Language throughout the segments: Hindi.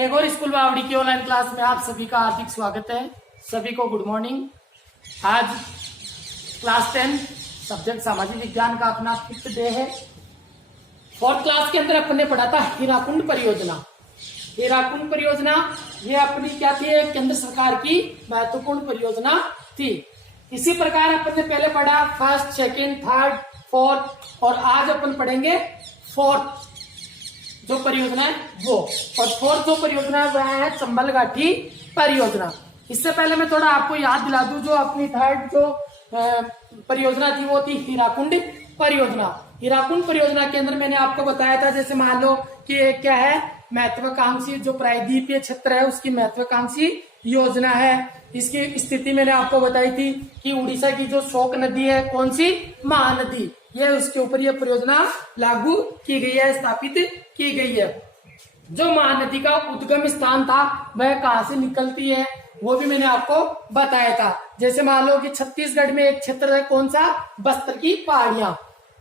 टैगोर स्कूल बावड़ी की ऑनलाइन क्लास में आप सभी का हार्दिक स्वागत है। सभी को गुड मॉर्निंग। आज क्लास 10 सब्जेक्ट सामाजिक विज्ञान का अपना 5th डे है। 4th क्लास के अंदर अपन ने पढ़ा था हीराकुंड परियोजना। हीराकुंड परियोजना ये अपनी क्या थी, केंद्र सरकार की महत्वपूर्ण परियोजना थी। इसी प्रकार अपन ने पहले पढ़ा 1st, 2nd, 3rd, 4th और आज अपन पढ़ेंगे 4th जो परियोजना है वो। और 4th जो परियोजना है वह है चंबल घाटी परियोजना। इससे पहले मैं थोड़ा आपको याद दिला दूं, जो अपनी 3rd जो परियोजना थी वो थी हीराकुंड परियोजना। हीराकुंड परियोजना के अंदर मैंने आपको बताया था, जैसे मान लो कि क्या है, महत्वाकांक्षी जो प्रायद्वीपीय क्षेत्र है उसकी महत्वाकांक्षी योजना है। इसकी स्थिति मैंने आपको बताई थी कि उड़ीसा की जो शोक नदी है, कौन सी, महानदी, ये उसके ऊपर यह परियोजना लागू की गई है, स्थापित की गई है। जो महानदी का उद्गम स्थान था वह कहां से निकलती है वो भी मैंने आपको बताया था। जैसे मान लो कि छत्तीसगढ़ में एक क्षेत्र है, कौन सा, बस्तर की पहाड़ियां।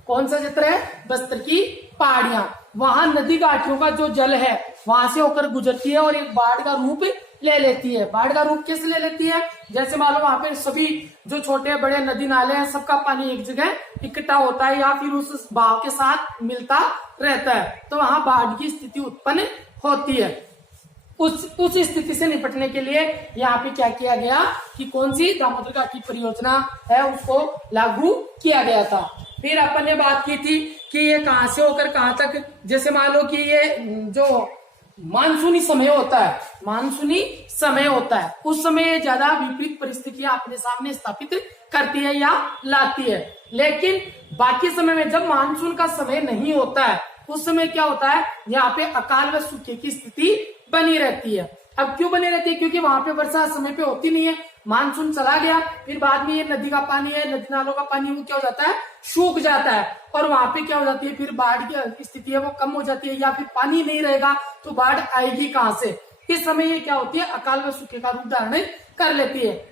कौन सा क्षेत्र है, बस्तर की पहाड़ियां। वहां नदी घाटियों का जो जल है वहां से होकर गुजरती है और एक बाढ़ का रूप ले लेती है। बाढ़ का रूप कैसे ले लेती है, जैसे मान लो वहां पे सभी जो छोटे बड़े नदी नाले हैं सबका पानी एक जगह इकट्ठा होता है या फिर उस बहाव के साथ मिलता रहता है, तो वहां बाढ़ की स्थिति उत्पन्न होती है। उस स्थिति से निपटने के लिए यहाँ पे क्या किया गया कि कौन सी दामोदर घाटी परियोजना है उसको लागू किया गया था। फिर अपन ने बात की थी कि ये कहां से होकर कहां तक, जैसे मान लो कि ये जो मानसूनी समय होता है, मानसूनी समय होता है, उस समय ये ज्यादा विपरीत परिस्थितियां अपने सामने स्थापित करती है या लाती है। लेकिन बाकी समय में जब मानसून का समय नहीं होता है उस समय क्या होता है, यहाँ पे अकाल व सूखे की स्थिति बनी रहती है। अब क्यों बनी रहती है, क्योंकि वहां पे वर्षा समय पे होती नहीं है। मानसून चला गया, फिर बाद में ये नदी का पानी है, नदी नालों का पानी वो क्या हो जाता है, सूख जाता है और वहां पे क्या हो जाती है, फिर बाढ़ की स्थिति है वो कम हो जाती है या फिर पानी नहीं रहेगा तो बाढ़ आएगी कहां से। इस समय ये क्या होती है, अकाल व सूखे का रूप धारण कर लेती है।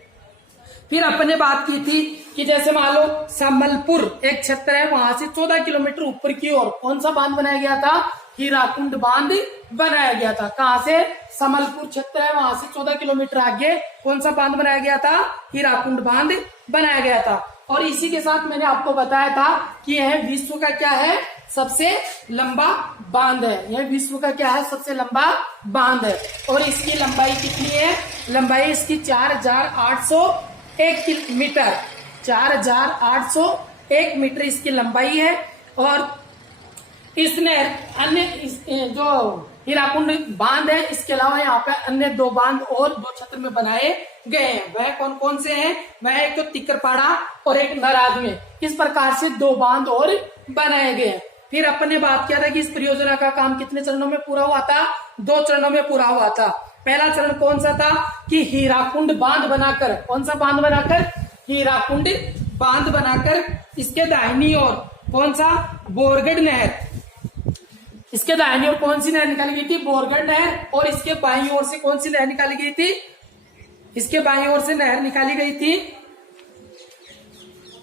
फिर अपन ने बात की थी कि जैसे मान लो संबलपुर एक क्षेत्र है, वहां से 14 किलोमीटर ऊपर की ओर कौन सा बांध बनाया गया था, हीराकुंड बांध बनाया गया था। कहां से, संबलपुर क्षेत्र है वहां से 14 किलोमीटर आगे कौन सा बांध बनाया गया था, हीराकुंड बांध बनाया गया था। और इसी के साथ मैंने आपको बताया था कि यह विश्व का क्या है, सबसे लंबा बांध है। यह विश्व का क्या है, सबसे लंबा बांध है। और इसकी लंबाई कितनी है, लंबाई इसकी 4801 मीटर, 4801 मीटर इसकी लंबाई है। और इसने अन्य जो हीराकुंड बांध है इसके अलावा यहाँ पे अन्य 2 बांध और 2 क्षेत्र में बनाए गए हैं। वह कौन कौन से हैं, वह एक तो तिकरपाड़ा और एक नराग में। इस प्रकार से 2 बांध और बनाए गए हैं। फिर अपन ने बात किया था कि इस परियोजना का काम कितने चरणों में पूरा हुआ था, 2 चरणों में पूरा हुआ था। पहला चरण कौन सा था कि हीराकुंड बांध बनाकर, कौन सा बांध बनाकर, हीराकुंड बांध बनाकर इसके दाहिनी ओर कौन सा, बोरगढ़ नहर, इसके दाहिनी ओर कौन सी नहर निकाली गई थी, बोरगढ़ नहर। और इसके बाईं ओर से कौन सी नहर निकाली गई थी, इसके बाईं ओर से नहर निकाली गई थी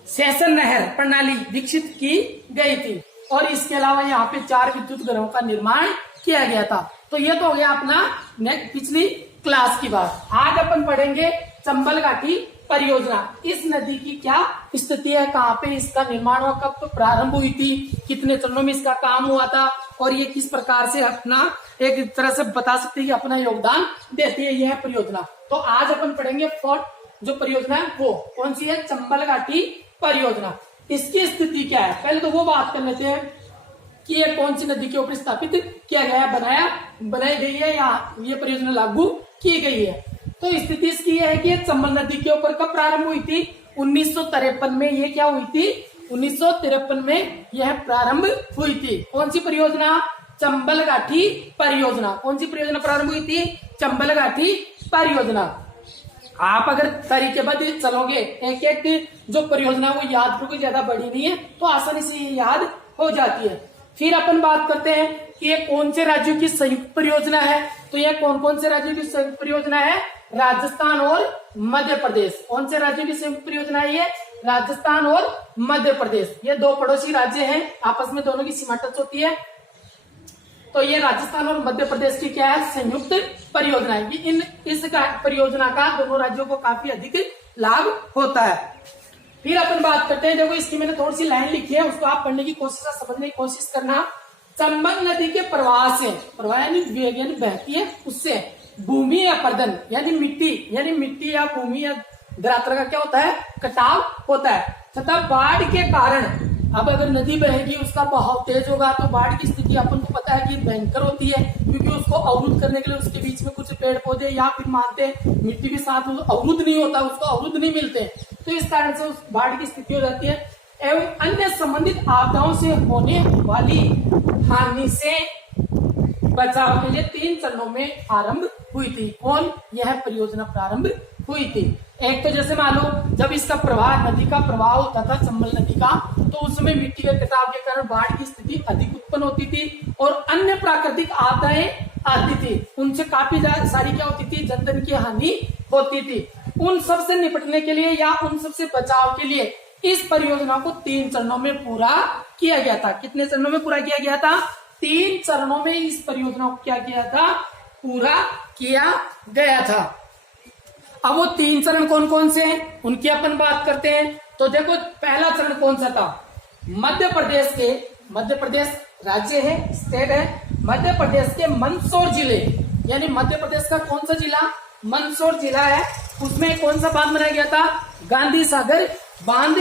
सेसन नहर प्रणाली विकसित की गई थी। और इसके अलावा यहाँ पे 4 विद्युत घरों का निर्माण किया गया था। तो ये तो हो गया अपना पिछली क्लास की बात। आज अपन पढ़ेंगे चंबल घाटी परियोजना। इस नदी की क्या स्थिति है, कहाँ पे इसका निर्माण हुआ, कब प्रारंभ हुई थी, कितने चरणों में इसका काम हुआ था और ये किस प्रकार से अपना एक तरह से बता सकते हैं कि अपना योगदान देती है यह परियोजना। तो आज अपन पढ़ेंगे 4th जो परियोजना है वो कौन सी है, चंबल घाटी परियोजना। इसकी स्थिति क्या है, पहले तो वो बात कर लेते हैं कि ये कौन सी नदी के ऊपर स्थापित किया गया, बनाई गई है या ये परियोजना लागू की गई है। तो स्थिति इसकी यह है कि ये चंबल नदी के ऊपर कब प्रारंभ हुई थी, 1953 में ये क्या हुई थी, 1953 में यह प्रारंभ हुई थी। कौन सी परियोजना, चंबल घाटी परियोजना। कौन सी परियोजना प्रारंभ हुई थी, चंबल घाटी परियोजना। आप अगर तरीकेबद्ध चलोगे एक एक जो परियोजना वो याद करोगे, ज्यादा बड़ी नहीं है तो आसानी से ये याद हो जाती है। फिर अपन बात करते हैं कि ये कौन से राज्यों की संयुक्त परियोजना है। तो ये कौन कौन से राज्यों की संयुक्त परियोजना है, राजस्थान और मध्य प्रदेश। कौन से राज्यों की संयुक्त परियोजना है ये, राजस्थान और मध्य प्रदेश। ये 2 पड़ोसी राज्य हैं, आपस में दोनों की सीमा टच होती है। तो ये राजस्थान और मध्य प्रदेश की क्या है, संयुक्त परियोजना है। इस परियोजना का दोनों राज्यों को काफी अधिक लाभ होता है। फिर अपन बात करते हैं, देखो इसकी मैंने थोड़ी सी लाइन लिखी है, उसको आप पढ़ने की कोशिश, समझने की कोशिश करना। चंबल नदी के प्रवाह से, प्रवाह यानी बहती है, उससे भूमि अपरदन यानी मिट्टी या भूमि या धरातल का क्या होता है, कटाव होता है। तथा बाढ़ के कारण, अब अगर नदी बहेगी, उसका बहाव तेज होगा, तो बाढ़ की स्थिति अपन को पता है कि भयंकर होती है, क्योंकि उसको अवरुद्ध करने के लिए उसके बीच में कुछ पेड़ पौधे या फिर मानते मिट्टी भी साथ अवरुद्ध नहीं होता, उसको अवरुद्ध नहीं मिलते, तो इस कारण से उस बाढ़ की स्थिति हो जाती है। एवं अन्य संबंधित आपदाओं से होने वाली हानि से बचाव के लिए 3 चरणों में आरंभ हुई थी। कौन, यह परियोजना प्रारंभ हुई थी। एक तो जैसे मान लो जब इसका प्रवाह, नदी का प्रवाह होता था चंबल नदी का, तो उसमें मिट्टी के कटाव के कारण बाढ़ की स्थिति अधिक उत्पन्न होती थी और अन्य प्राकृतिक आपदाएं आती थी, उनसे काफी सारी क्या होती थी, जनधन की हानि होती थी। उन सब से निपटने के लिए या उन सब से बचाव के लिए इस परियोजना को 3 चरणों में पूरा किया गया था। कितने चरणों में पूरा किया गया था, 3 चरणों में इस परियोजना को क्या किया था, पूरा किया गया था। अब वो 3 चरण कौन कौन से हैं, उनकी अपन बात करते हैं। तो देखो पहला चरण कौन सा था, मध्य प्रदेश राज्य है, स्टेट है, मध्य प्रदेश के मंदसौर जिले, यानी मध्य प्रदेश का कौन सा जिला, मंदसौर जिला है, उसमें कौन सा बांध बनाया गया था, गांधी सागर बांध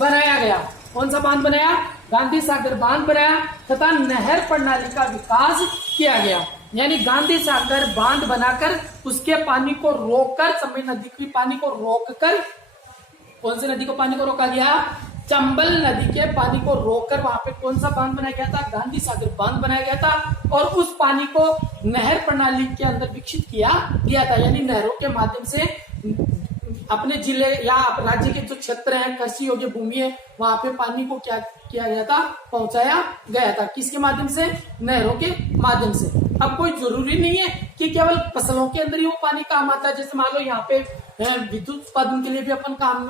बनाया गया। कौन सा बांध बनाया, गांधी सागर बांध बनाया, तथा नहर प्रणाली का विकास किया गया, यानी गांधी सागर बांध बनाकर उसके पानी को रोककर, चंबल नदी के पानी को रोककर, कौन सी नदी को पानी को रोका गया, चंबल नदी के पानी को रोककर वहां पे कौन सा बांध बनाया गया था, गांधी सागर बांध बनाया गया था, और उस पानी को नहर प्रणाली के अंदर विकसित किया गया था, यानी नहरों के माध्यम से अपने जिले या राज्य के जो क्षेत्र हैं, कृषि योग्य भूमि है, वहां पे पानी को क्या किया गया था, पहुंचाया गया था। किसके माध्यम से, नहरों के माध्यम से। अब कोई जरूरी नहीं है कि केवल फसलों के अंदर ही वो पानी काम आता है, जैसे मान लो यहाँ पे विद्युत उत्पादन के लिए भी अपन काम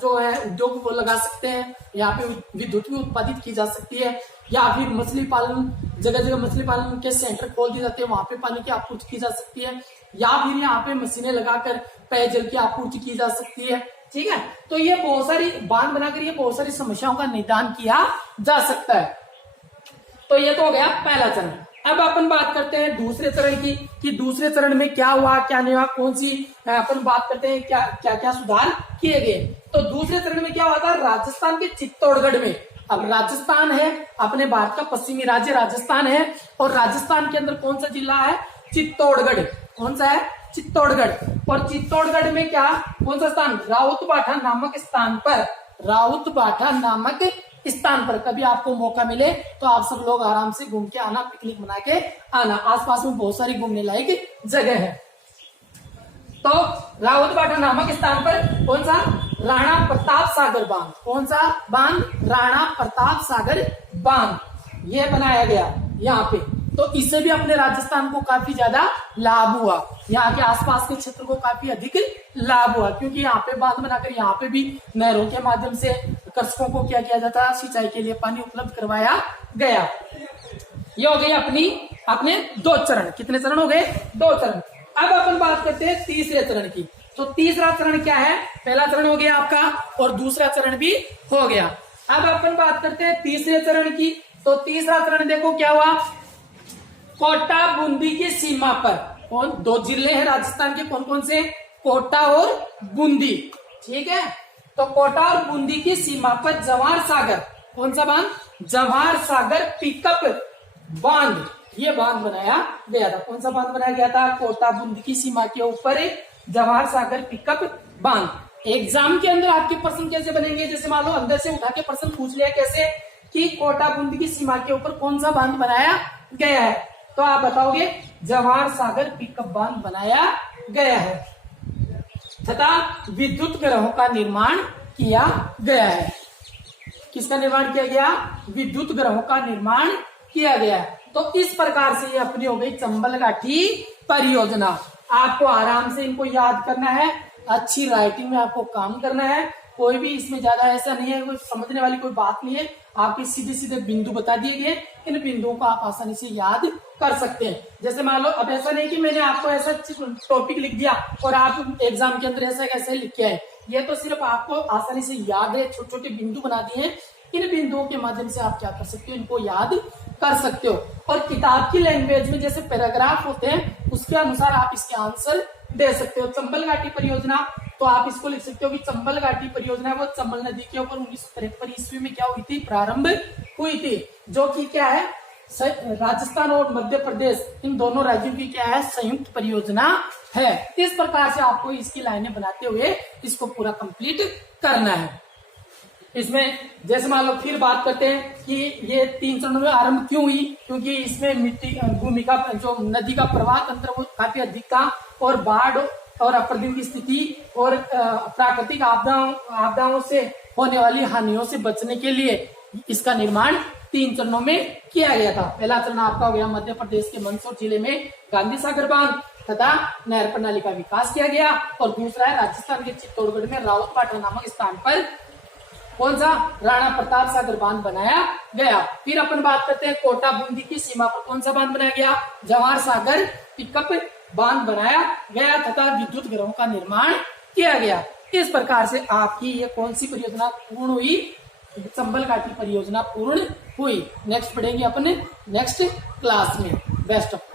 जो है उद्योग को लगा सकते हैं, यहाँ पे विद्युत भी उत्पादित की जा सकती है, या फिर मछली पालन, जगह जगह मछली पालन के सेंटर खोल दिए जाते हैं, वहां पे पानी की आपूर्ति की जा सकती है, या फिर यहाँ पे मशीनें लगाकर पेयजल की आपूर्ति की जा सकती है। ठीक है, तो ये बहुत सारी बांध बनाकर ये बहुत सारी समस्याओं का निदान किया जा सकता है। तो ये तो हो गया पहला चरण। अब अपन बात करते हैं दूसरे चरण की, कि दूसरे चरण में क्या हुआ क्या नहीं हुआ, कौन सी अपन बात करते हैं क्या क्या क्या सुधार किए गए। तो दूसरे चरण में क्या हुआ था, राजस्थान के चित्तौड़गढ़ में, अब राजस्थान है, अपने भारत का पश्चिमी राज्य राजस्थान है, और राजस्थान के अंदर कौन सा जिला है, चित्तौड़गढ़। कौन सा है, चित्तौड़गढ़। और चित्तौड़गढ़ में क्या, कौन सा स्थान, राउतबाठा नामक स्थान पर, राउतबाठा नामक स्थान पर कभी आपको मौका मिले तो आप सब लोग आराम से घूम के आना, पिकनिक मना के आना, आसपास में बहुत सारी घूमने लायक जगह है। तो राउतबाठा नामक स्थान पर कौन सा, राणा प्रताप सागर बांध। कौन सा बांध, राणा प्रताप सागर बांध, ये बनाया गया यहाँ पे। तो इससे भी अपने राजस्थान को काफी ज्यादा लाभ हुआ, यहाँ के आसपास के क्षेत्र को काफी अधिक लाभ हुआ, क्योंकि यहाँ पे बांध बनाकर यहाँ पे भी नहरों के माध्यम से कृषकों को क्या किया जाता है, सिंचाई के लिए पानी उपलब्ध करवाया गया। ये हो गई अपने 2 चरण। कितने चरण हो गए, 2 चरण। अब अपन बात करते हैं तीसरे चरण की। तो तीसरा चरण क्या है, पहला चरण हो गया आपका और दूसरा चरण भी हो गया। अब अपन बात करते हैं तीसरे चरण की। तो तीसरा चरण देखो क्या हुआ, कोटा बूंदी की सीमा पर, कौन, 2 जिले हैं राजस्थान के, कौन कौन से, कोटा और बूंदी। ठीक है, तो कोटा और बूंदी की सीमा पर जवाहर सागर, कौन सा बांध, जवाहर सागर पिकअप बांध, ये बांध बनाया गया था। कौन सा बांध बनाया गया था, कोटा बूंदी की सीमा के ऊपर जवाहर सागर पिकअप बांध। एग्जाम के अंदर आपके प्रश्न कैसे बनेंगे, जैसे मान लो अंदर से उठा के प्रश्न पूछ लिया कैसे, कि कोटा बूंदी की सीमा के ऊपर कौन सा बांध बनाया गया है, तो आप बताओगे जवाहर सागर पिकअप बांध बनाया गया है, तथा विद्युत ग्रहों का निर्माण किया गया है। किसका निर्माण किया गया, विद्युत ग्रहों का निर्माण किया गया है। तो इस प्रकार से ये अपनी हो गई चंबल घाटी परियोजना। आपको आराम से इनको याद करना है, अच्छी राइटिंग में आपको काम करना है, कोई भी इसमें ज्यादा ऐसा नहीं है, कोई समझने वाली कोई बात नहीं है। आपके सीधे सीधे बिंदु बता दिए गए, इन बिंदुओं को आप आसानी से याद कर सकते हैं। जैसे मान लो, अब ऐसा नहीं कि मैंने आपको ऐसा टॉपिक लिख दिया और आप एग्जाम के अंदर ऐसा कैसे लिख के आए, ये तो सिर्फ आपको आसानी से याद है, छोटे छोटे बिंदु बना दिए हैं। इन बिंदुओं के माध्यम से आप क्या कर सकते हो, इनको याद कर सकते हो। और किताब की लैंग्वेज में जैसे पैराग्राफ होते हैं, उसके अनुसार आप इसके आंसर दे सकते हो। चंबल घाटी परियोजना, तो आप इसको लिख सकते हो कि चंबल घाटी परियोजना वो चंबल नदी के ऊपर 1953 ईस्वी में क्या हुई थी, प्रारंभ हुई थी, जो कि क्या है, राजस्थान और मध्य प्रदेश इन दोनों राज्यों की क्या है, संयुक्त परियोजना है। इस प्रकार से आपको इसकी लाइनें बनाते हुए इसको पूरा कंप्लीट करना है। इसमें जैसे मान लो फिर बात करते हैं कि ये 3 चरणों में आरंभ क्यों हुई, क्योंकि इसमें मिट्टी भूमि का जो नदी का प्रवाह तंत्र वो काफी अधिक था, और बाढ़ और अप्रतिम की स्थिति और प्राकृतिक आपदाओं से होने वाली हानियों से बचने के लिए इसका निर्माण 3 चरणों में किया गया था। पहला चरण आपका हो गया मध्य प्रदेश के मंदसौर जिले में गांधी सागर बांध तथा नहर प्रणाली का विकास किया गया, और दूसरा है राजस्थान के चित्तौड़गढ़ में राउत पाटन नामक स्थान पर कौन सा, राणा प्रताप सागर बांध बनाया गया। फिर अपन बात करते हैं कोटा बूंदी की सीमा पर कौन सा बांध बनाया गया, जवाहर सागर पिकअप बांध बनाया गया तथा विद्युत घरों का निर्माण किया गया। इस प्रकार से आपकी ये कौन सी परियोजना पूर्ण हुई, चंबल घाटी परियोजना पूर्ण हुई। नेक्स्ट पढ़ेंगे अपने नेक्स्ट क्लास में। Best of